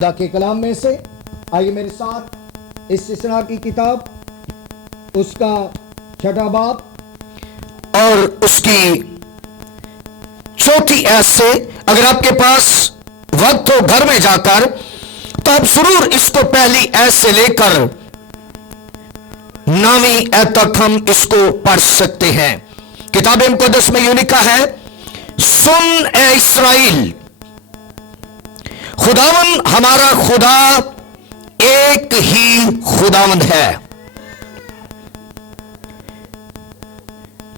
खुदा के कलाम में से आइए मेरे साथ इस इस्रा की किताब उसका 6वां बाब और उसकी 4थी आयत से, अगर आपके पास वक्त हो घर में जाकर तो आप जरूर इसको पहली आयत से लेकर 9वीं आयत तक हम इसको पढ़ सकते हैं। किताब मुकद्दस में यूं लिखा है, सुन ए इस्राएल, खुदावन हमारा खुदा एक ही खुदावंद है।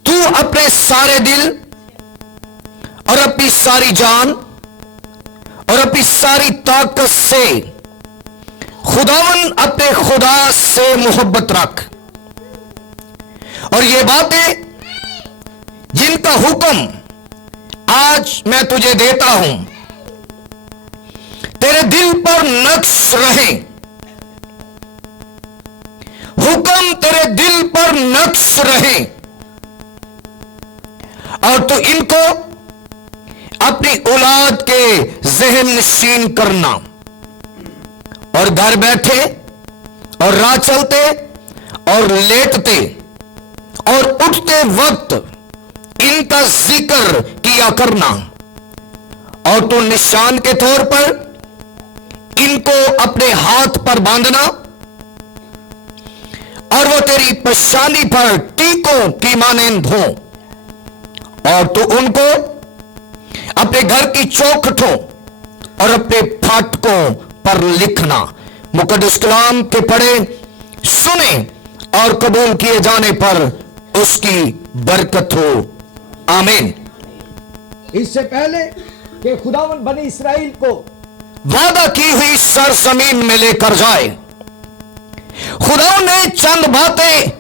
तू अपने सारे दिल और अपनी सारी जान और अपनी सारी ताकत से खुदावन अपने खुदा से मोहब्बत रख, और ये बातें जिनका हुक्म आज मैं तुझे देता हूं तेरे दिल पर नक्श रहे। हुक्म तेरे दिल पर नक्श रहे और तू इनको अपनी औलाद के जहन नशीन करना, और घर बैठे और राह चलते और लेटते और उठते वक्त इनका जिक्र किया करना, और तू निशान के तौर पर इनको अपने हाथ पर बांधना, और वो तेरी पशानी पर टीकों की मानेंद हो, और तू उनको अपने घर की चौखटों और अपने फाटकों पर लिखना। मुकद्दस कलाम के पढ़े, सुने और कबूल किए जाने पर उसकी बरकत हो। आमीन। इससे पहले कि खुदावन बनी इस्राएल को वादा की हुई सरजमीन में लेकर जाए, खुदा ने चंद बातें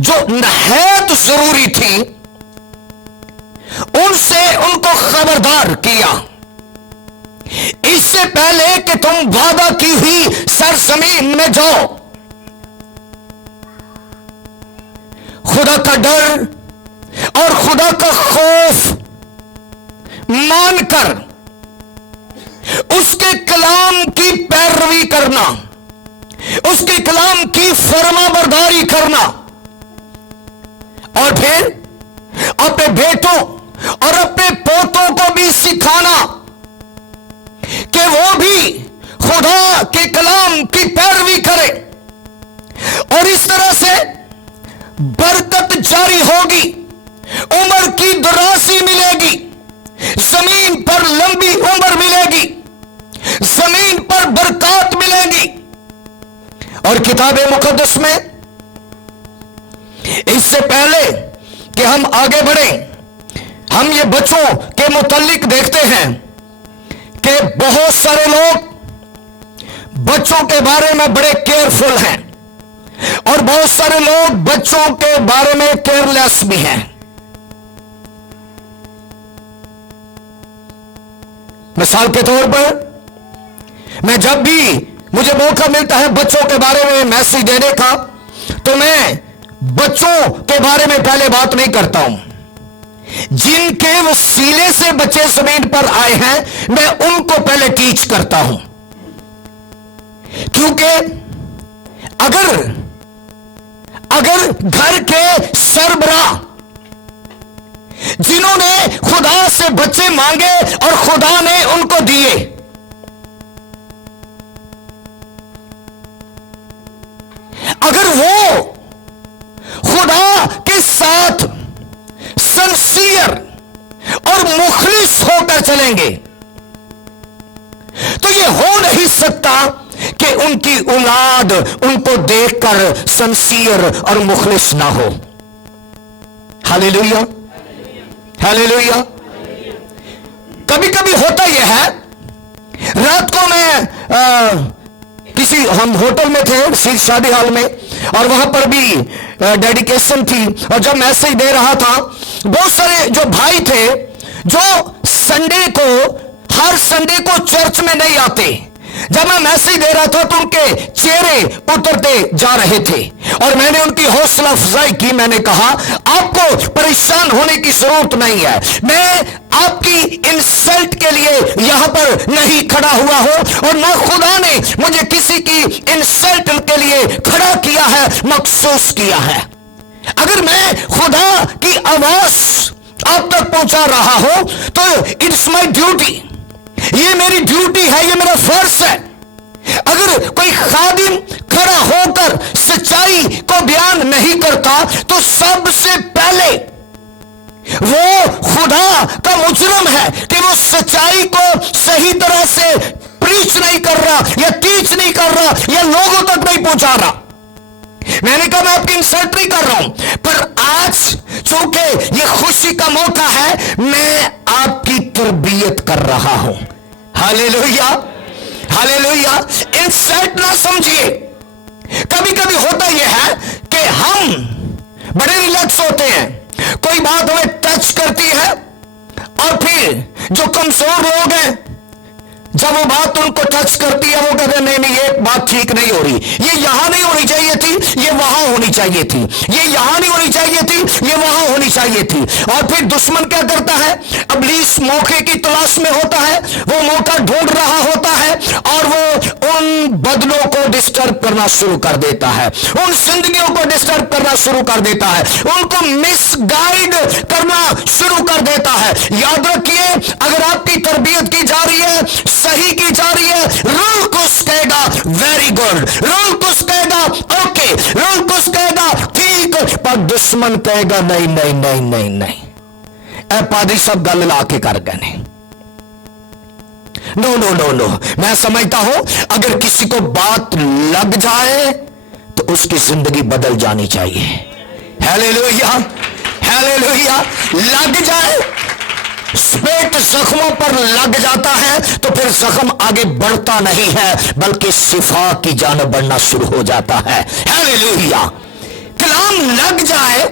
जो नहायत जरूरी थी उनसे उनको खबरदार किया। इससे पहले कि तुम वादा की हुई सरजमीन में जाओ, खुदा का डर और खुदा का खौफ मानकर उसके कलाम की पैरवी करना, उसके कलाम की फरमाबरदारी करना, और फिर अपने बेटों और अपने पोतों को भी सिखाना कि वो भी खुदा के कलाम की पैरवी करें, और इस तरह से बरकत जारी होगी, उम्र की दराज़ी मिलेगी, जमीन पर लंबी उम्र मिलेगी, जमीन पर बरकत मिलेगी। और किताब मुकद्दस में इससे पहले कि हम आगे बढ़ें, हम ये बच्चों के मुतालिक देखते हैं कि बहुत सारे लोग बच्चों के बारे में बड़े केयरफुल हैं, और बहुत सारे लोग बच्चों के बारे में केयरलेस भी हैं। मिसाल के तौर पर, मैं जब भी मुझे मौका मिलता है बच्चों के बारे में मैसेज देने का, तो मैं बच्चों के बारे में पहले बात नहीं करता हूं। जिनके वसीले से बच्चे जमीन पर आए हैं, मैं उनको पहले टीच करता हूं, क्योंकि अगर घर के सरबराह जिन्होंने खुदा से बच्चे मांगे और खुदा ने उनको दिए, अगर वो खुदा के साथ सिंसियर और मुखलिस होकर चलेंगे, तो ये हो नहीं सकता कि उनकी औलाद उनको देखकर सिंसियर और मुखलिस ना हो। Hallelujah, hallelujah. कभी कभी होता यह है, रात को मैं किसी हम होटल में थे, शादी हाल में, और वहां पर भी डेडिकेशन थी, और जब मैसेज दे रहा था, बहुत सारे जो भाई थे जो हर संडे को चर्च में नहीं आते, जब मैं मैसेज दे रहा था तो उनके चेहरे उतरते जा रहे थे, और मैंने उनकी हौसला अफजाई की। मैंने कहा आपको परेशान होने की जरूरत नहीं है, मैं आपकी इंसल्ट के लिए यहां पर नहीं खड़ा हुआ हूं और ना खुदा ने मुझे किसी की इंसल्ट के लिए खड़ा किया है, मखसूस किया है। अगर मैं खुदा की आवाज आप तक पहुंचा रहा हूं तो इट्स माई ड्यूटी, ये मेरी ड्यूटी है, ये मेरा फर्ज है। अगर कोई खादिम खड़ा होकर सच्चाई को बयान नहीं करता तो सबसे पहले वो खुदा का मुजरम है कि वो सच्चाई को सही तरह से प्रीच नहीं कर रहा या टीच नहीं कर रहा या लोगों तक नहीं पहुंचा रहा। मैंने कहा मैं आपकी इंसल्ट नहीं कर रहा हूं, पर आज चूंकि ये खुशी का मौका है, मैं आपकी तरबियत कर रहा हूं। Hallelujah, hallelujah. इंसल्ट ना समझिए। कभी कभी होता यह है कि हम बड़े रिलैक्स होते हैं, कोई बात हमें टच करती है और फिर जो कमजोर लोग हैं, जब वो बात उनको टच करती है, वो कहते हैं नहीं ये बात ठीक नहीं हो रही, ये यहां नहीं होनी चाहिए थी, ये वहां होनी चाहिए थी, ये यहां नहीं होनी चाहिए थी, ये वहां होनी चाहिए थी। और फिर दुश्मन क्या करता है, इब्लीस मौके की तलाश में होता है, वो मौका ढूंढ रहा होता है और वो उन बदलों को डिस्टर्ब करना शुरू कर देता है, उन जिंदगियों को डिस्टर्ब करना शुरू कर देता है, उनको मिसगाइड करना शुरू कर देता है। याद रखिए, अगर आपकी तरबियत की जा रही है, सही की जा रही है, रूल कुछ कहेगा वेरी गुड, रूल कुछ कहेगा ओके, रूल कुछ कहेगा ठीक, पर दुश्मन कहेगा नहीं नहीं नहीं नहीं नहीं, ए पादरी सब गल ला के कर गए। नो नो नो नो, मैं समझता हूं अगर किसी को बात लग जाए तो उसकी जिंदगी बदल जानी चाहिए। Hallelujah, hallelujah. लग जाए, पेट जख्मों पर लग जाता है तो फिर जख्म आगे बढ़ता नहीं है बल्कि शिफा की जानिब बढ़ना शुरू हो जाता है। हालेलुया। कलाम लग जाए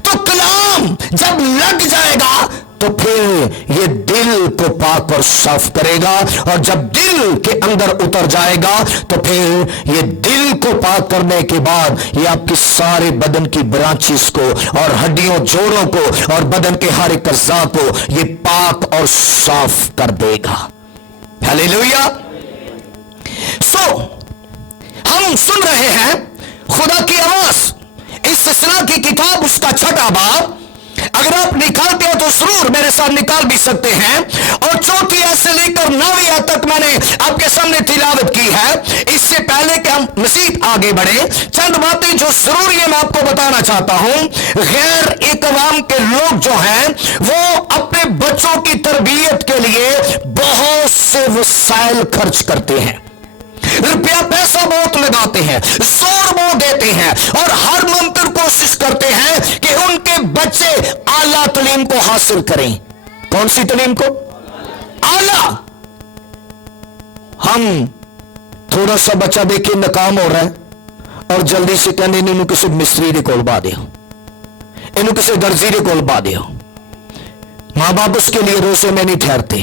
तो कलाम जब लग जाएगा तो फिर ये दिल को पाक और साफ करेगा, और जब दिल के अंदर उतर जाएगा तो फिर ये दिल को पाक करने के बाद ये आपके सारे बदन की ब्रांचेस को और हड्डियों जोड़ों को और बदन के हर एक अज़्ज़ा को ये पाक और साफ कर देगा। हालेलुया। सो हम सुन रहे हैं खुदा की आवाज, इस सिलसिला की किताब उसका 6वां बाब। अगर आप निकालते हो तो जरूर मेरे साथ निकाल भी सकते हैं, और 4 आयत से लेकर 9वीं आयत तक मैंने आपके सामने तिलावत की है। इससे पहले कि हम मजीद आगे बढ़े, चंद बातें जो जरूरी है मैं आपको बताना चाहता हूं। गैर इकवाम के लोग जो हैं वो अपने बच्चों की तरबियत के लिए बहुत से वसाइल खर्च करते हैं, रुपया पैसा बहुत लगाते हैं, जोर बहुत देते हैं और हर मुमकिन कोशिश करते हैं कि उनके बच्चे आला तालीम को हासिल करें। कौन सी तालीम को? आला। हम थोड़ा सा बच्चा देखे नाकाम हो रहा है और जल्दी से कहने इन्होंने किसी मिस्त्री दे कोल बा दियो, इन्होंने किसी दर्जी दे कोल बा दियो। मां बाप उसके लिए रोजे में नहीं ठहरते,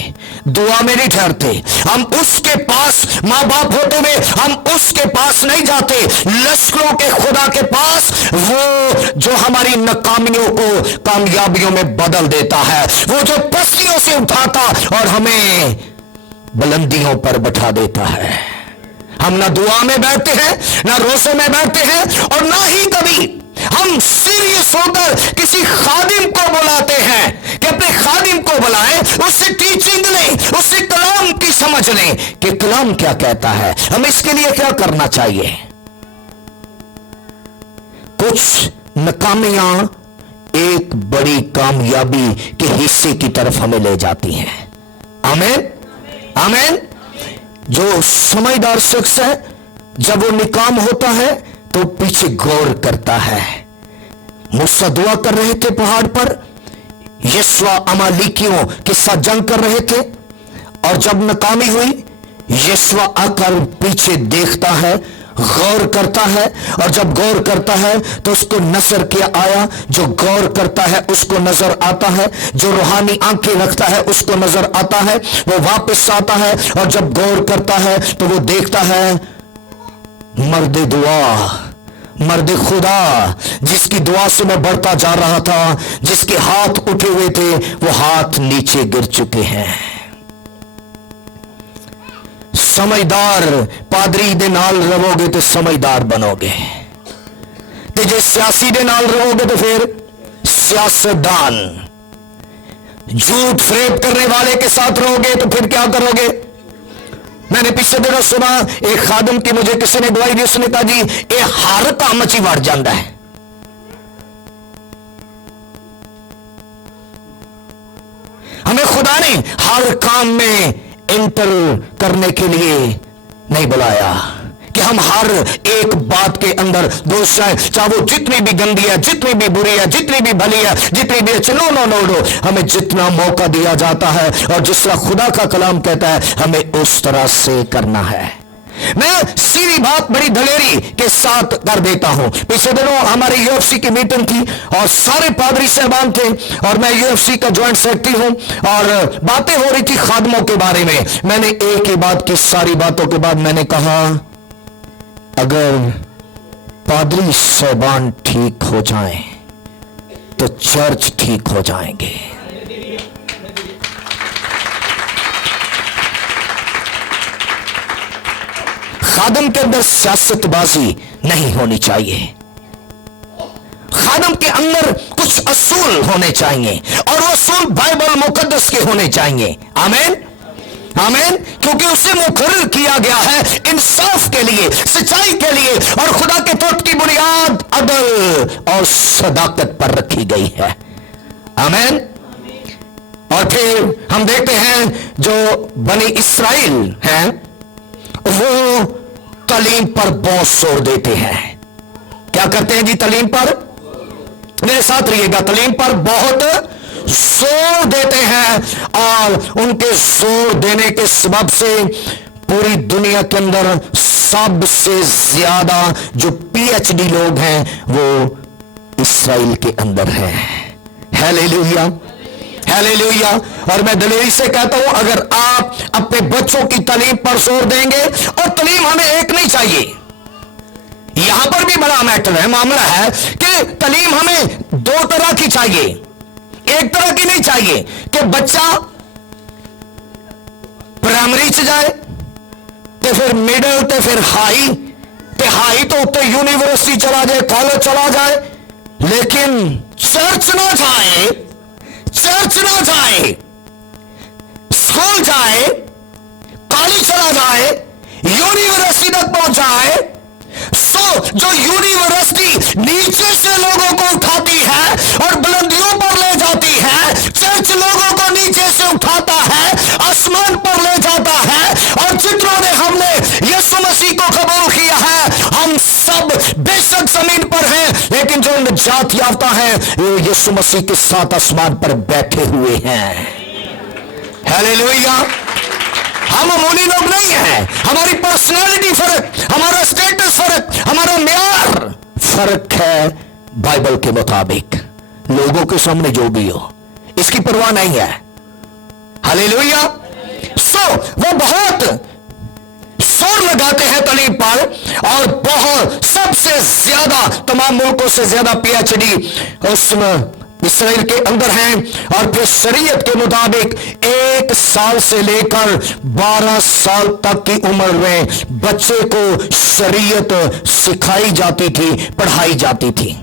दुआ में नहीं ठहरते। हम उसके पास, मां बाप होते हुए हम उसके पास नहीं जाते, लश्करों के खुदा के पास, वो जो हमारी नाकामियों को कामयाबियों में बदल देता है, वो जो पस्तियों से उठाता और हमें बुलंदियों पर बैठा देता है। हम ना दुआ में बैठते हैं, ना रोजे में बैठते हैं, और ना ही कभी हम सीरियस होकर किसी खादिम को बुलाते हैं कि अपने खादिम को बुलाएं, उससे टीचिंग लें, उससे कलाम की समझ लें कि कलाम क्या कहता है, हम इसके लिए क्या करना चाहिए। कुछ नाकामियां एक बड़ी कामयाबी के हिस्से की तरफ हमें ले जाती हैं। आमीन, आमीन। जो समझदार शख्स है जब वो नाकाम होता है तो पीछे गौर करता है। मूसा दुआ कर रहे थे पहाड़ पर, यशवा अमालिकियों के साथ जंग कर रहे थे, और जब नाकामी हुई यशवा आकर पीछे देखता है, गौर करता है, और जब गौर करता है तो उसको नजर क्या आया, जो गौर करता है उसको नजर आता है, जो रूहानी आंखें रखता है उसको नजर आता है, वो वापस आता है, और जब गौर करता है तो वो देखता है मर्द दुआ मर्द खुदा जिसकी दुआ से मैं बढ़ता जा रहा था, जिसके हाथ उठे हुए थे वो हाथ नीचे गिर चुके हैं। समझदार पादरी दे नाल रहोगे तो समझदार बनोगे, ते जे सियासी दे नाल रहोगे तो फिर सियासतदान। झूठ फरेब करने वाले के साथ रहोगे तो फिर क्या करोगे? मैंने पिछले दिनों सुना एक खादम की, मुझे किसी ने गवाही दी, उसने कहा जी ये हर काम च ही वड़ जाता है। हमें खुदा ने हर काम में इंटर करने के लिए नहीं बुलाया कि हम हर एक बात के अंदर दोष है, चाहे वो जितनी भी गंदी है, जितनी भी बुरी है, जितनी भी भली है, जितनी भी अच्छी। नो नो नो नो, हमें जितना मौका दिया जाता है और जिस तरह खुदा का कलाम कहता है हमें उस तरह से करना है। मैं सीधी बात बड़ी दलेरी के साथ कर देता हूं। पिछले दिनों हमारे यूएफसी की मीटिंग थी और सारे पादरी साहबान थे और मैं यूएफसी का ज्वाइंट सेक्रेटरी हूं और बातें हो रही थी खादमों के बारे में। मैंने एक ही बात की, सारी बातों के बाद मैंने कहा अगर पादरी साहबान ठीक हो जाएं तो चर्च ठीक हो जाएंगे। खादम के अंदर सियासतबाजी नहीं होनी चाहिए, खादम के अंदर कुछ असूल होने चाहिए और वो असूल बाइबल मुकद्दस के होने चाहिए। आमीन आमीन। क्योंकि उसे मुकर्रर किया गया है इंसाफ के लिए, सच्चाई के लिए, और खुदा के तौर की बुनियाद अदल और सदाकत पर रखी गई है। आमीन। और फिर हम देखते हैं जो बनी इस्राइल हैं वो तालीम पर बहुत जोर देते हैं। क्या करते हैं जी? तालीम पर, मेरे साथ रहिएगा, तालीम पर बहुत जोर देते हैं और उनके जोर देने के सबब से पूरी दुनिया के अंदर सबसे ज्यादा जो पीएचडी लोग हैं वो इस्राइल के अंदर हैं। Hallelujah hallelujah. और मैं दलेरी से कहता हूं अगर आप अपने बच्चों की तालीम पर जोर देंगे, और तालीम हमें एक नहीं चाहिए, यहां पर भी बड़ा मैटर है, मामला है कि तालीम हमें दो तरह की चाहिए, एक तरह की नहीं चाहिए कि बच्चा प्राइमरी च जाए ते फिर मिडल ते फिर हाई ते हाई तो उत्ते यूनिवर्सिटी चला जाए, कॉलेज चला जाए, लेकिन चर्च ना जाए, चर्च ना जाए, स्कूल जाए, कॉलेज चला जाए, यूनिवर्सिटी तक पहुंच जाए। सो जो यूनिवर्सिटी नीचे से लोगों को उठाती है और बुलंदियों पर ले जाती है, चर्च लोगों को नीचे से उठाता है, आसमान पर ले जाता है। और जितनों ने हमने यीशु मसीह को कबूल किया है, हम सब बेशक जमीन पर हैं, लेकिन जो निजात याफ्ता है वो यीशु मसीह के साथ आसमान पर बैठे हुए हैं। हालेलुया। हम मामूली लोग नहीं हैं, हमारी पर्सनालिटी फर्क, हमारा स्टेटस फर्क, हमारा म्यार फर्क है बाइबल के मुताबिक। लोगों के सामने जो भी हो इसकी परवाह नहीं है। हालेलुया। सो वो बहुत जोर लगाते हैं तालीम पर और बहुत सबसे ज्यादा तमाम मुल्कों से ज्यादा पीएचडी उसमें इस्राइल के अंदर हैं। और फिर शरीयत के मुताबिक 1 साल से लेकर 12 साल तक की उम्र में बच्चे को शरीयत सिखाई जाती थी, पढ़ाई जाती थी।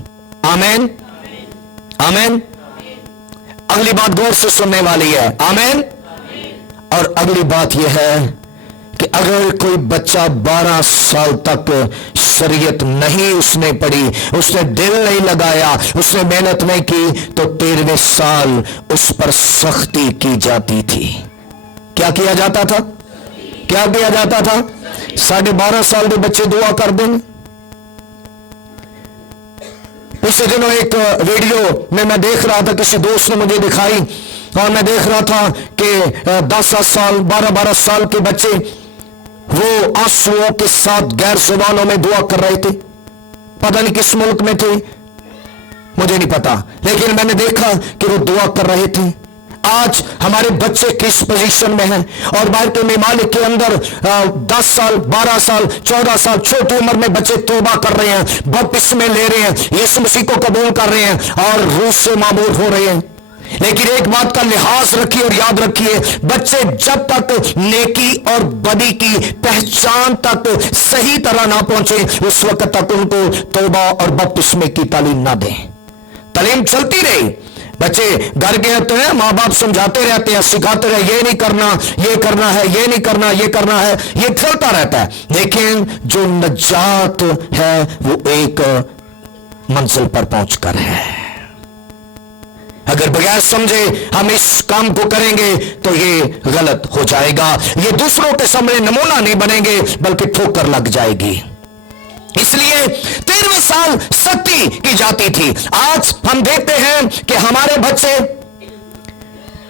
आमीन आमीन। अगली बात गौर से सुनने वाली है। आमीन। और अगली बात यह है कि अगर कोई बच्चा 12 साल तक शरीयत नहीं उसने पढ़ी, उसने दिल नहीं लगाया, उसने मेहनत नहीं की, तो 13वें साल उस पर सख्ती की जाती थी। क्या किया जाता था? क्या किया जाता था? 12.5 साल के बच्चे दुआ कर देंगे। पिछले दिनों एक वीडियो में मैं देख रहा था, किसी दोस्त ने मुझे दिखाई, और मैं देख रहा था कि 10 साल 12 साल के बच्चे वो आंसुओं के साथ गैर जुबानों में दुआ कर रहे थे। पता नहीं किस मुल्क में थे, मुझे नहीं पता, लेकिन मैंने देखा कि वो दुआ कर रहे थे। आज हमारे बच्चे किस पोजीशन में हैं, और बाइबल के ममालिक के अंदर 10 साल 12 साल 14 साल छोटी उम्र में बच्चे तौबा कर रहे हैं, बपतिस्मे ले रहे हैं, यीशु मसीह को कबूल कर रहे हैं और रूह से मामूर हो रहे हैं। लेकिन एक बात का लिहाज रखिए और याद रखिए, बच्चे जब तक नेकी और बदी की पहचान तक सही तरह ना पहुंचे, उस वक्त तक उनको तौबा और बपतिस्मे की तालीम ना दें। तालीम चलती रही, बच्चे घर गए होते हैं, माँ बाप समझाते रहते हैं, सिखाते रहे, ये नहीं करना, ये करना है, ये नहीं करना, ये करना है, ये चलता रहता है। लेकिन जो नजात है वो एक मंजिल पर पहुंचकर है। अगर बगैर समझे हम इस काम को करेंगे तो ये गलत हो जाएगा, ये दूसरों के सामने नमूना नहीं बनेंगे बल्कि ठोकर लग जाएगी। इसलिए 13वें साल सख्ती की जाती थी। आज हम देखते हैं कि हमारे बच्चे,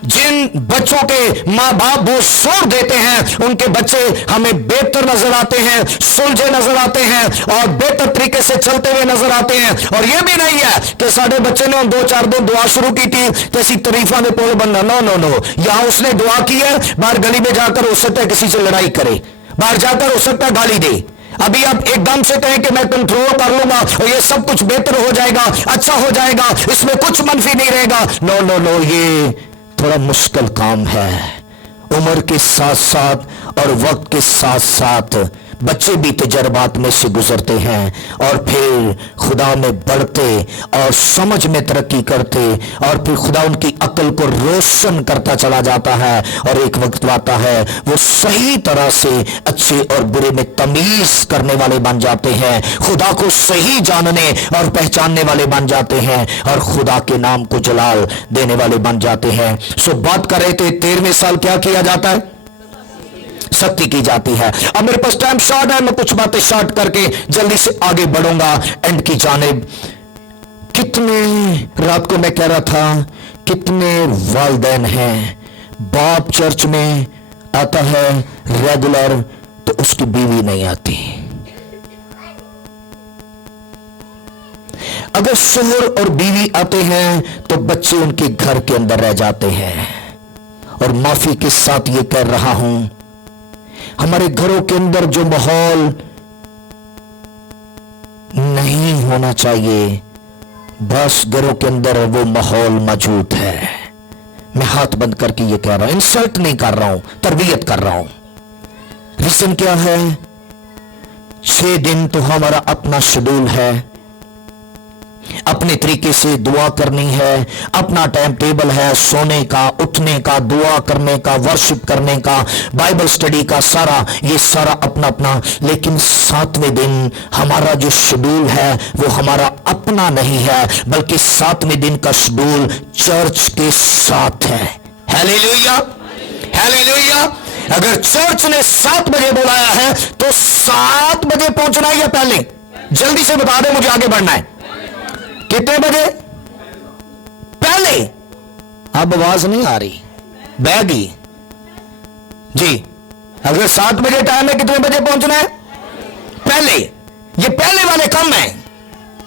जिन बच्चों के मां बाप वो जोर देते हैं, उनके बच्चे हमें बेहतर नजर आते हैं, सुलझे नजर आते हैं और बेहतर तरीके से चलते हुए नजर आते हैं। और यह भी नहीं है कि साढ़े बच्चे ने 2-4 दिन दुआ शुरू की थी तो ऐसी तरीफा ने पोल बनना, नो नो नो। यहां उसने दुआ की है, बाहर गली में जाकर हो सकता है किसी से लड़ाई करे, बाहर जाकर हो सकता है गाली दे। अभी आप एकदम से कहें कि मैं कंट्रोल कर लूंगा और ये सब कुछ बेहतर हो जाएगा, अच्छा हो जाएगा, इसमें कुछ मनफी नहीं रहेगा, नो नो नो, ये थोड़ा मुश्किल काम है। उम्र के साथ साथ और वक्त के साथ साथ बच्चे भी तजर्बात में से गुजरते हैं और फिर खुदा में बढ़ते और समझ में तरक्की करते और फिर खुदा उनकी अक्ल को रोशन करता चला जाता है और एक वक्त आता है वो सही तरह से अच्छे और बुरे में तमीज करने वाले बन जाते हैं, खुदा को सही जानने और पहचानने वाले बन जाते हैं और खुदा के नाम को जलाल देने वाले बन जाते हैं। सो बात कर रहे थे 13वें साल क्या किया जाता है, सख्ती की जाती है। अब मेरे पास टाइम शॉर्ट है, मैं कुछ बातें शॉर्ट करके जल्दी से आगे बढ़ूंगा एंड की जानिब। कितने, रात को मैं कह रहा था, कितने वालिदैन हैं, बाप चर्च में आता है रेगुलर तो उसकी बीवी नहीं आती। अगर शोहर और बीवी आते हैं तो बच्चे उनके घर के अंदर रह जाते हैं। और माफी के साथ ये कह रहा हूं, हमारे घरों के अंदर जो माहौल नहीं होना चाहिए, बस घरों के अंदर वो माहौल मौजूद है। मैं हाथ बंद करके ये कह रहा हूं, इंसल्ट नहीं कर रहा हूं, तरबियत कर रहा हूं। रीजन क्या है, 6 दिन तो हमारा अपना शेड्यूल है, अपने तरीके से दुआ करनी है, अपना टाइम टेबल है, सोने का, उठने का, दुआ करने का, वर्शिप करने का, बाइबल स्टडी का, सारा ये सारा अपना अपना। लेकिन 7वें दिन हमारा जो शेड्यूल है वो हमारा अपना नहीं है, बल्कि 7वें दिन का शेड्यूल चर्च के साथ है। Hallelujah, hallelujah. अगर चर्च ने 7 बजे बुलाया है तो 7 बजे पहुंचना है या पहले? जल्दी से बता दे, मुझे आगे बढ़ना है। कितने बजे? पहले। अब आवाज नहीं आ रही, बैगी जी। अगर 7 बजे टाइम है, कितने बजे पहुंचना है? पहले। ये पहले वाले कम है,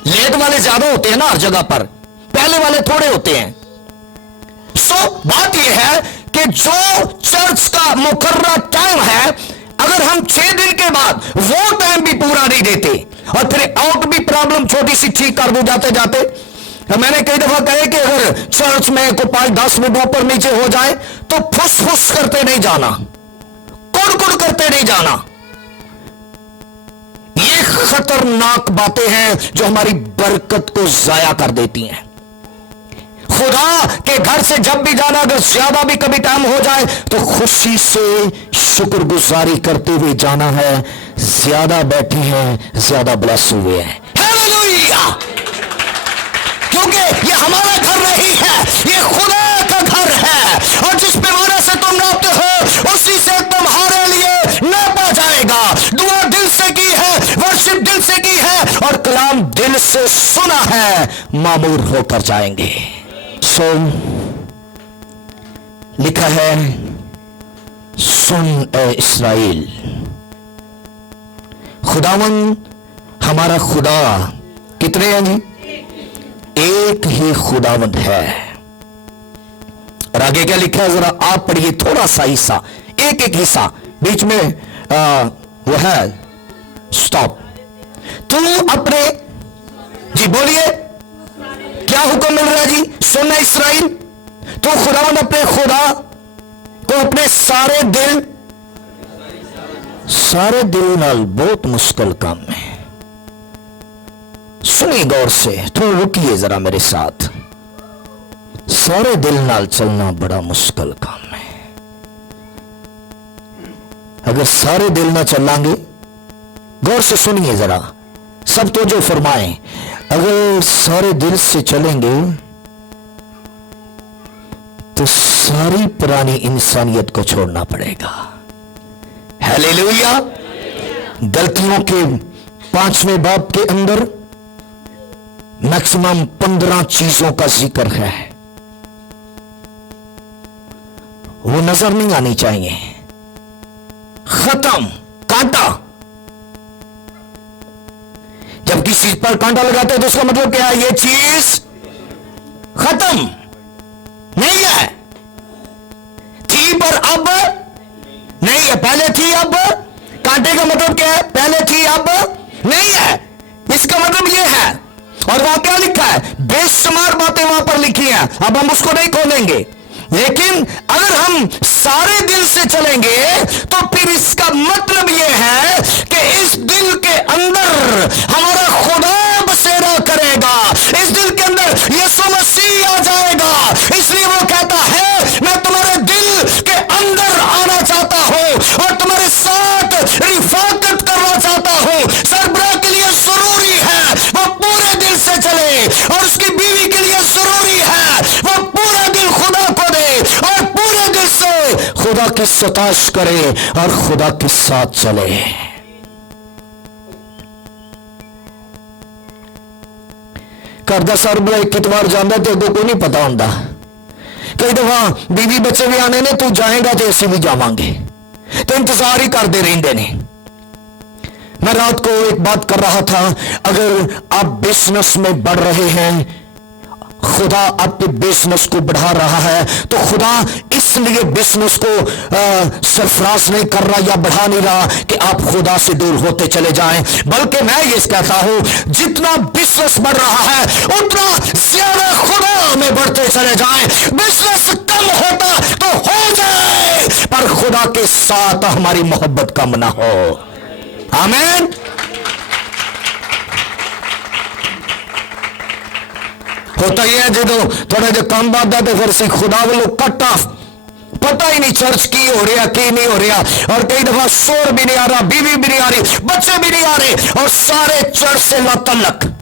लेट वाले ज्यादा होते हैं ना हर जगह पर, पहले वाले थोड़े होते हैं। सो बात यह है कि जो चर्च का मुकर्रर टाइम है, अगर हम 6 दिन के बाद वो टाइम भी पूरा नहीं देते और फिर आउट भी प्रॉब्लम छोटी सी ठीक कर दो जाते जाते। मैंने कई दफा कहे कि अगर चर्च में को 5-10 मिनट ऊपर नीचे हो जाए तो फुस फुस करते नहीं जाना, कुड़ करते नहीं जाना। ये खतरनाक बातें हैं जो हमारी बरकत को जाया कर देती हैं। खुदा के घर से जब भी जाना, अगर ज्यादा भी कभी टाइम हो जाए तो खुशी से शुक्रगुजारी करते हुए जाना है। ज्यादा बैठे हैं, ज्यादा ब्लेस हुए हैं। हालेलुया। क्योंकि ये हमारा घर नहीं है, ये खुदा का घर है और जिस पैमाने से तुम नापते हो उसी से तुम्हारे लिए नापा जाएगा। दुआ दिल से की है, वर्शिप दिल से की है और कलाम दिल से सुना है, मामूर होकर जाएंगे। लिखा है, सुन ए इस्राएल, खुदावन हमारा खुदा कितने हैं जी? एक ही खुदावंद है। और और आगे क्या लिखा है जरा आप पढ़िए, थोड़ा सा हिस्सा, एक एक हिस्सा, बीच में वो है स्टॉप। तू अपने, जी बोलिए, क्या हुक्म मिल रहा है जी? सुनना इस्राइल, तो खुदावंद अपने खुदा को अपने सारे दिल नाल, बहुत मुश्किल काम है। सुनिए गौर से, थोड़ा रुकिए जरा मेरे साथ। सारे दिल नाल चलना बड़ा मुश्किल काम है। अगर सारे दिल ना चलांगे, गौर से सुनिए जरा, सब तो जो फरमाए, अगर सारे दिल से चलेंगे तो सारी पुरानी इंसानियत को छोड़ना पड़ेगा। हालेलुया। गलतियों के 5वें बाब के अंदर मैक्सिमम 15 चीजों का जिक्र है, वो नजर नहीं आनी चाहिए। खत्म, कांटा। जब किसी चीज पर कांटा लगाते हैं तो उसका मतलब क्या है? ये चीज खत्म नहीं है, थी पर अब नहीं है। पहले थी अब, कांटे का मतलब क्या है? पहले थी अब नहीं है। इसका मतलब यह है, और वहां क्या लिखा है? बेशुमार बातें वहां पर लिखी हैं, अब हम उसको नहीं खोलेंगे। लेकिन अगर हम सारे दिल से चलेंगे तो फिर इसका मतलब यह है कि इस दिल के अंदर हमारा खुदा बसेरा करेगा, इस दिल के अंदर यीशु मसीह आ जाएगा। इसलिए वो कहता है, मैं तुम्हारे दिल के अंदर आना चाहता हूं और तुम्हारे साथ रिफाकत करना चाहता हूं। सरबराह के लिए जरूरी है वो पूरे दिल से चले, और उसकी बीवी के लिए जरूरी है वो पूरा दिल खुदा को दे और पूरे दिल से खुदा की सताश करे और खुदा के साथ चले। घर का सरबराह एक कितवार जाता तो अगों को नहीं पता होंगे। कई दफा बीवी बच्चे भी आने ने, तू जाएगा तो ऐसे भी जावांगे, तो इंतजार ही करते रहते ने। मैं रात को एक बात कर रहा था, अगर आप बिजनेस में बढ़ रहे हैं, खुदा आपके बिजनेस को बढ़ा रहा है, तो खुदा इसलिए बिजनेस को सरफराज नहीं कर रहा या बढ़ा नहीं रहा कि आप खुदा से दूर होते चले जाएं, बल्कि मैं ये कहता हूं, जितना बिजनेस बढ़ रहा है उतना ज्यादा खुदा में बढ़ते चले जाएं। बिजनेस कम होता तो हो जाए, पर खुदा के साथ हमारी मोहब्बत कम ना हो। आमीन। होता यह है जो थोड़ा जो कम बात है तो फिर से खुदा वालों कट ऑफ, पता ही नहीं चर्च की हो रहा की नहीं हो रहा, और कई दफा शोर भी नहीं आ रहा, बीवी भी नहीं आ रही, बच्चे भी नहीं आ रहे, और सारे चर्च से लतलक।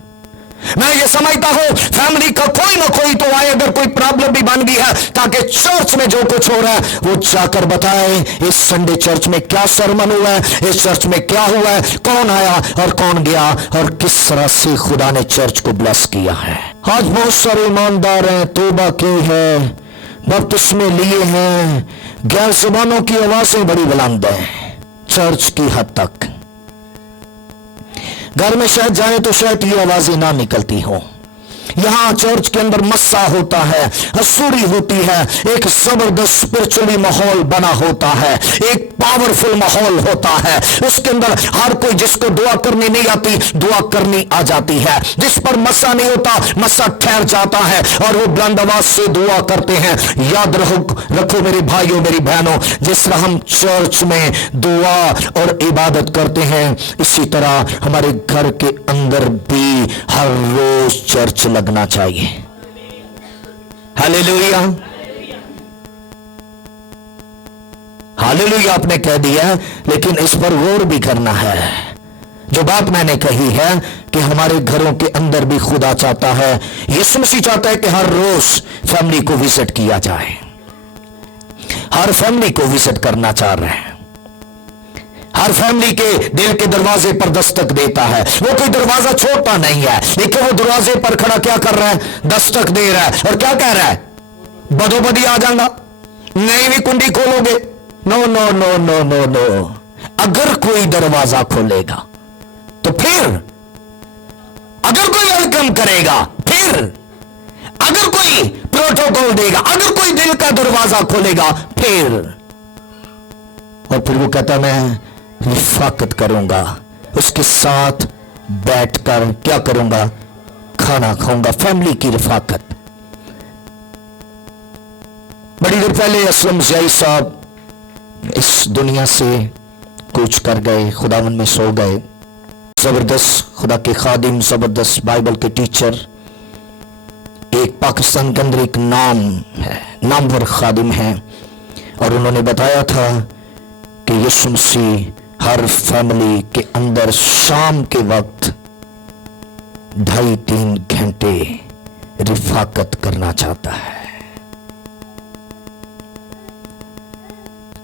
मैं ये समझता हूं फैमिली का कोई ना कोई तो आए, अगर कोई प्रॉब्लम भी बन गई है, ताकि चर्च में जो कुछ हो रहा है वो जाकर बताए, इस संडे चर्च में क्या सरमन हुआ है, इस चर्च में क्या हुआ है, कौन आया और कौन गया, और किस तरह से खुदा ने चर्च को ब्लेस किया है। आज बहुत सारे ईमानदार हैं, तौबा की है, बपतिस्मे लिए हैं, गैर जुबानों की आवाजें बड़ी बुलंद हैं, चर्च की हद तक। घर में शायद जाए तो शायद ये आवाजें ना निकलती हो। यहां चर्च के अंदर मस्सा होता है, हसूरी होती है, एक जबरदस्त स्पिरिचुअली माहौल बना होता है, एक पावरफुल माहौल होता है। उसके अंदर हर कोई, जिसको दुआ करनी नहीं आती दुआ करनी आ जाती है, जिस पर मस्सा नहीं होता मस्सा ठहर जाता है और वो बुलंद आवाज से दुआ करते हैं। याद रखो मेरे भाइयों मेरी बहनों, जिस तरह हम चर्च में दुआ और इबादत करते हैं, इसी तरह हमारे घर के अंदर भी हर रोज चर्च लगना चाहिए। हालेलुया, हालेलुया आपने कह दिया, लेकिन इस पर गौर भी करना है। जो बात मैंने कही है कि हमारे घरों के अंदर भी खुदा चाहता है, यीशु मसीह चाहता है कि हर रोज फैमिली को विजिट किया जाए, हर फैमिली को विजिट करना चाह रहे हैं, हर फैमिली के दिल के दरवाजे पर दस्तक देता है। वो कोई दरवाजा छोड़ता नहीं है, लेकिन वो दरवाजे पर खड़ा क्या कर रहा है? दस्तक दे रहा है, और क्या कह रहा है? बदोबदी आ जाऊंगा, नहीं भी कुंडी खोलोगे। No no no no no no, अगर कोई दरवाजा खोलेगा तो फिर, अगर कोई वेलकम करेगा फिर, अगर कोई दरवाजा खोल देगा। अगर कोई दिल का दरवाजा खोलेगा फिर, और फिर वो कहता मैं रिफाकत करूंगा, उसके साथ बैठकर क्या करूंगा, खाना खाऊंगा, फैमिली की रिफाकत। बड़ी देर पहले असलम ज़ियाई साहब इस दुनिया से कूच कर गए, खुदावन में सो गए। जबरदस्त खुदा के खादिम, जबरदस्त बाइबल के टीचर, एक पाकिस्तान के अंदर एक नाम है, नामवर खादिम है, और उन्होंने बताया था कि यीशु मसीह हर फैमिली के अंदर शाम के वक्त 2.5-3 घंटे रिफाकत करना चाहता है।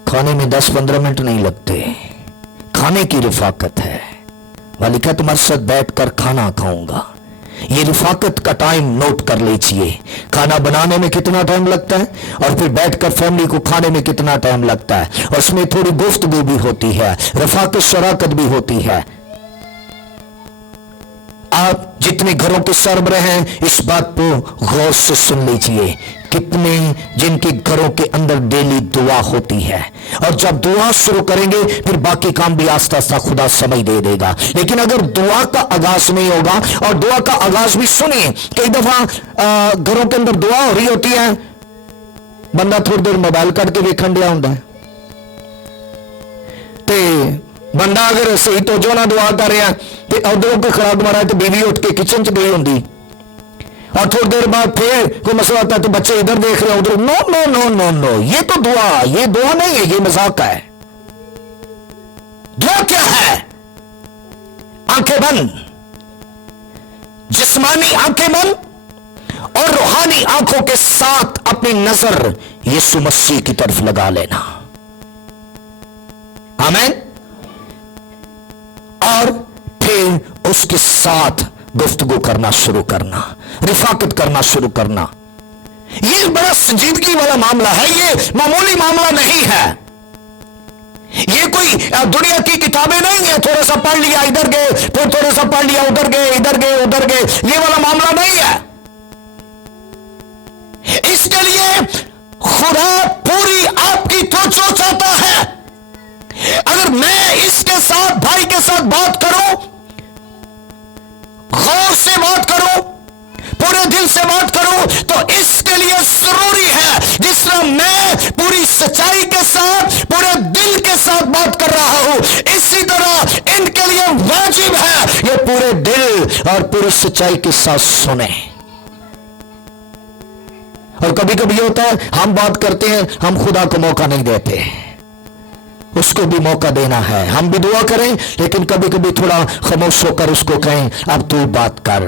खाने में 10-15 मिनट नहीं लगते, खाने की रिफाकत है। मालिका तुम्हारे साथ बैठकर खाना खाऊंगा, ये रिफाकत का टाइम नोट कर लीजिए। खाना बनाने में कितना टाइम लगता है और फिर बैठकर फैमिली को खाने में कितना टाइम लगता है, और उसमें थोड़ी गुफ्तगू भी होती है, रिफाकत शराकत भी होती है। आप जितने घरों के सरबराह हैं इस बात को गौर से सुन लीजिए, कितने जिनके घरों के अंदर डेली दुआ होती है, और जब दुआ शुरू करेंगे फिर बाकी काम भी आस्ता आस्ता खुदा समझ दे देगा। लेकिन अगर दुआ का आगाज नहीं होगा, और दुआ का आगाज भी सुनिए, कई दफा घरों के अंदर दुआ हो रही होती है, बंदा थोड़ी देर मोबाइल कट के वेखन दिया होता है, ते बंदा अगर सही तोजो ना दुआ कर रहा तो उधरों को खराब मारा तो बीवी उठ के किचन च गई होंगी, और थोड़ी देर बाद फिर कोई मसला आता है तो बच्चे इधर देख रहे हैं उधर। No no no no no, ये तो दुआ, ये दुआ नहीं है, ये मजाक है। दुआ क्या है? आंखें बंद, जिस्मानी आंखें बंद और रूहानी आंखों के साथ अपनी नजर यीशु मसीह की तरफ लगा लेना। आमीन। और फिर उसके साथ गुफ्तगू करना शुरू करना, रिफाकत करना शुरू करना। यह बड़ा संजीदगी वाला मामला है, यह मामूली मामला नहीं है, यह कोई दुनिया की किताबें नहीं है, थोड़ा सा पढ़ लिया इधर गए, फिर थोड़ा सा पढ़ लिया उधर गए, इधर गए उधर गए, यह वाला मामला नहीं है। इसके लिए खुदा पूरी आपकी तवज्जो चाहता है। अगर मैं इसके साथ, भाई के साथ बात करूं, गौर से बात करूं, पूरे दिल से बात करूं, तो इसके लिए जरूरी है जिस तरह मैं पूरी सच्चाई के साथ, पूरे दिल के साथ बात कर रहा हूं, इसी तरह इनके लिए वाजिब है ये पूरे दिल और पूरी सच्चाई के साथ सुने। और कभी कभी होता है हम बात करते हैं, हम खुदा को मौका नहीं देते, उसको भी मौका देना है। हम भी दुआ करें लेकिन कभी कभी थोड़ा खामोश होकर उसको कहें अब तू बात कर,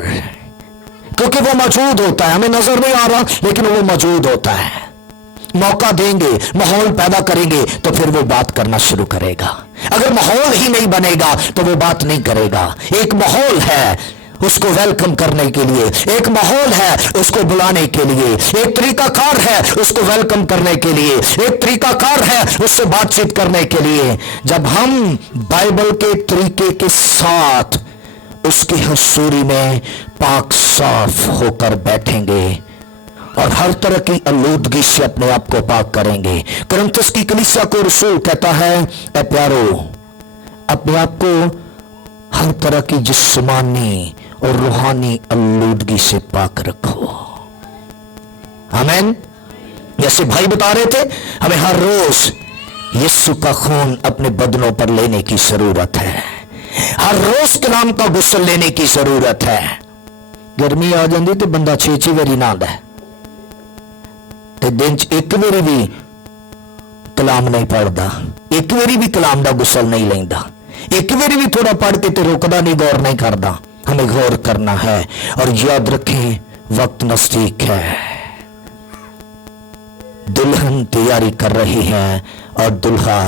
क्योंकि वो मौजूद होता है, हमें नजर नहीं आ रहा लेकिन वो मौजूद होता है। मौका देंगे, माहौल पैदा करेंगे तो फिर वो बात करना शुरू करेगा। अगर माहौल ही नहीं बनेगा तो वो बात नहीं करेगा। एक माहौल है उसको वेलकम करने के लिए, एक माहौल है उसको बुलाने के लिए, एक तरीकाकार है उसको वेलकम करने के लिए, एक तरीकाकार है उससे बातचीत करने के लिए। जब हम बाइबल के तरीके के साथ उसकी हजूरी में पाक साफ होकर बैठेंगे और हर तरह की आलूदगी से अपने आप को पाक करेंगे। कुरिन्थुस की कलीसिया को रसूल कहता है, ए प्यारो, अपने आप को हर तरह की जिस्मानी और रूहानी आलूदगी से पाक रखो। आमीन। जैसे भाई बता रहे थे, हमें हर रोज यीशु का खून अपने बदनों पर लेने की जरूरत है, हर रोज कलाम का गुस्ल लेने की जरूरत है। गर्मी आ जाती तो बंदा 6-6 बारी नहांदा है, ते दिन च एक बारी भी कलाम नहीं पढ़ता, एक बारी भी कलाम का गुस्ल नहीं लेंदा, एक बारी भी थोड़ा पढ़ के तो रोकदा नहीं, गौर नहीं करता। हमें गौर करना है और याद रखें वक्त नजदीक है, दुल्हन तैयारी कर रही है और दुल्हा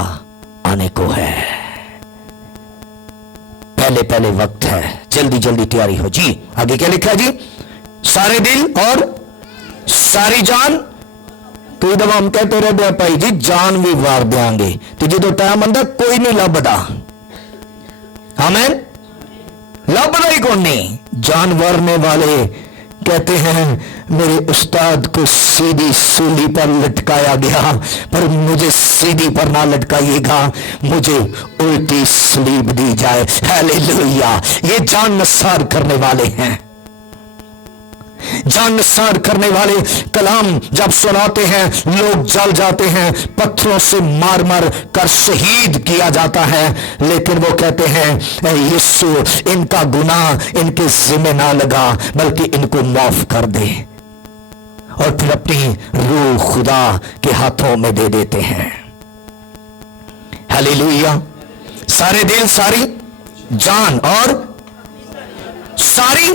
आने को है। पहले पहले वक्त है, जल्दी जल्दी तैयारी हो जी। आगे क्या लिखा जी? सारे दिल और सारी जान। कई दफा हम कहते रहते भाई जी जान भी वार देंगे, तो जो टाइम आंदा कोई नहीं लभदा। आमीन। लभदा ही कौन नहीं, जान वारने वाले कहते हैं मेरे उस्ताद को सीधी सूली पर लटकाया गया, पर मुझे सीधी पर ना लटकाइएगा, मुझे उल्टी सलीब दी जाए। हालेलुया। ये जान नसार करने वाले हैं, जान नसार करने वाले कलाम जब सुनाते हैं लोग जल जाते हैं, पत्थरों से मार मार कर शहीद किया जाता है, लेकिन वो कहते हैं यीशु इनका गुनाह इनके जिम्मे ना लगा, बल्कि इनको माफ कर दे, और फिर अपनी रूह खुदा के हाथों में दे देते हैं। हालेलुया। सारे दिल, सारी जान और सारी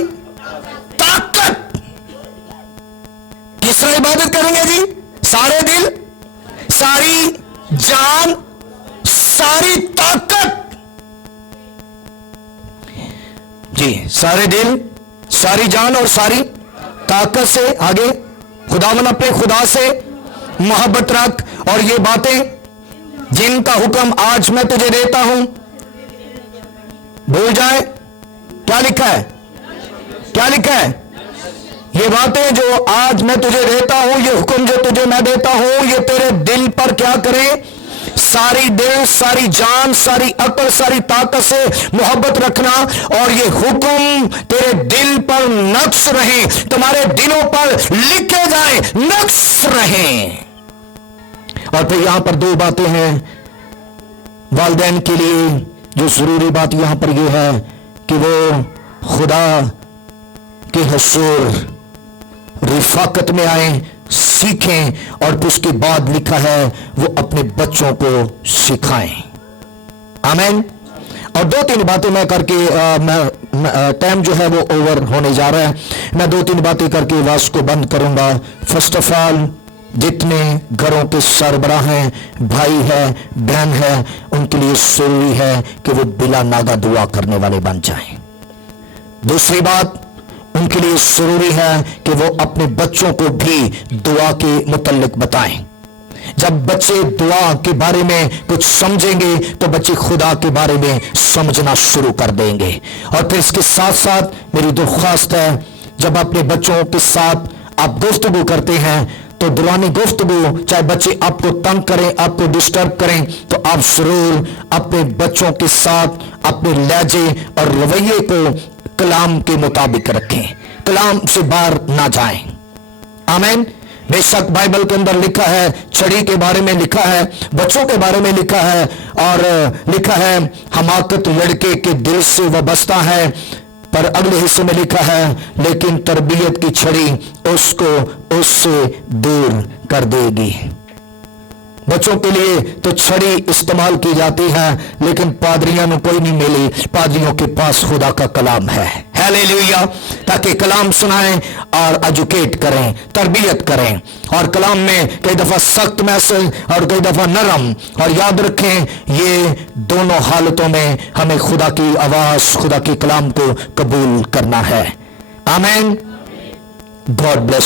ताकत। किस तरह इबादत करेंगे जी? सारे दिल, सारी जान, सारी ताकत। जी, सारे दिल, सारी जान और सारी ताकत से आगे खुदावन अपने खुदा से मोहब्बत रख, और ये बातें जिनका हुक्म आज मैं तुझे देता हूं भूल जाए। क्या लिखा है? क्या लिखा है? ये बातें जो आज मैं तुझे देता हूं, ये हुक्म जो तुझे मैं देता हूं, ये तेरे दिल पर क्या करें? सारी दिल, सारी जान, सारी अक्ल, सारी ताकत से मोहब्बत रखना, और ये हुक्म तेरे दिल पर नक्श रहे, तुम्हारे दिलों पर लिखे जाए, नक्श रहे। और फिर यहां पर दो बातें हैं वालिदैन के लिए। जो जरूरी बात यहां पर यह है कि वो खुदा के हुजूर रिफाकत में आए, सीखें, और उसके बाद लिखा है वो अपने बच्चों को सिखाएं। आमीन। और दो तीन बातें मैं करके टाइम जो है वो ओवर होने जा रहा है, मैं दो तीन बातें करके वास को बंद करूंगा। फर्स्ट ऑफ ऑल, जितने घरों के सरबराह हैं, भाई है, बहन है, उनके लिए जरूरी है कि वो बिला नागा दुआ करने वाले बन जाएं। दूसरी बात, उनके लिए जरूरी है कि वो अपने बच्चों को भी दुआ के मुतल्लिक बताएं। जब बच्चे दुआ के बारे में कुछ समझेंगे तो बच्चे खुदा के बारे में समझना शुरू कर देंगे। और फिर इसके साथ साथ मेरी दरख्वास्त है, जब अपने बच्चों के साथ आप गुफ्तगू करते हैं तो दुरानी गुफ्तगू, चाहे बच्चे आपको तंग करें, आपको डिस्टर्ब करें, तो आप जरूर अपने बच्चों के साथ अपने लहजे और रवैये को कलाम के मुताबिक रखें, कलाम से बाहर ना जाएं। आमीन। बेशक बाइबल के अंदर लिखा है, छड़ी के बारे में लिखा है, बच्चों के बारे में लिखा है, और लिखा है हमाकत लड़के के दिल से वाबस्ता है, पर अगले हिस्से में लिखा है लेकिन तरबियत की छड़ी उसको उससे दूर कर देगी। बच्चों के लिए तो छड़ी इस्तेमाल की जाती है, लेकिन पादरियों को कोई नहीं मिली, पादरियों के पास खुदा का कलाम है। हालेलुया। ताकि कलाम सुनाएं और एजुकेट करें, तरबियत करें। और कलाम में कई दफा सख्त मैसेज और कई दफा नरम, और याद रखें ये दोनों हालतों में हमें खुदा की आवाज, खुदा के कलाम को कबूल करना है। आमीन। God bless.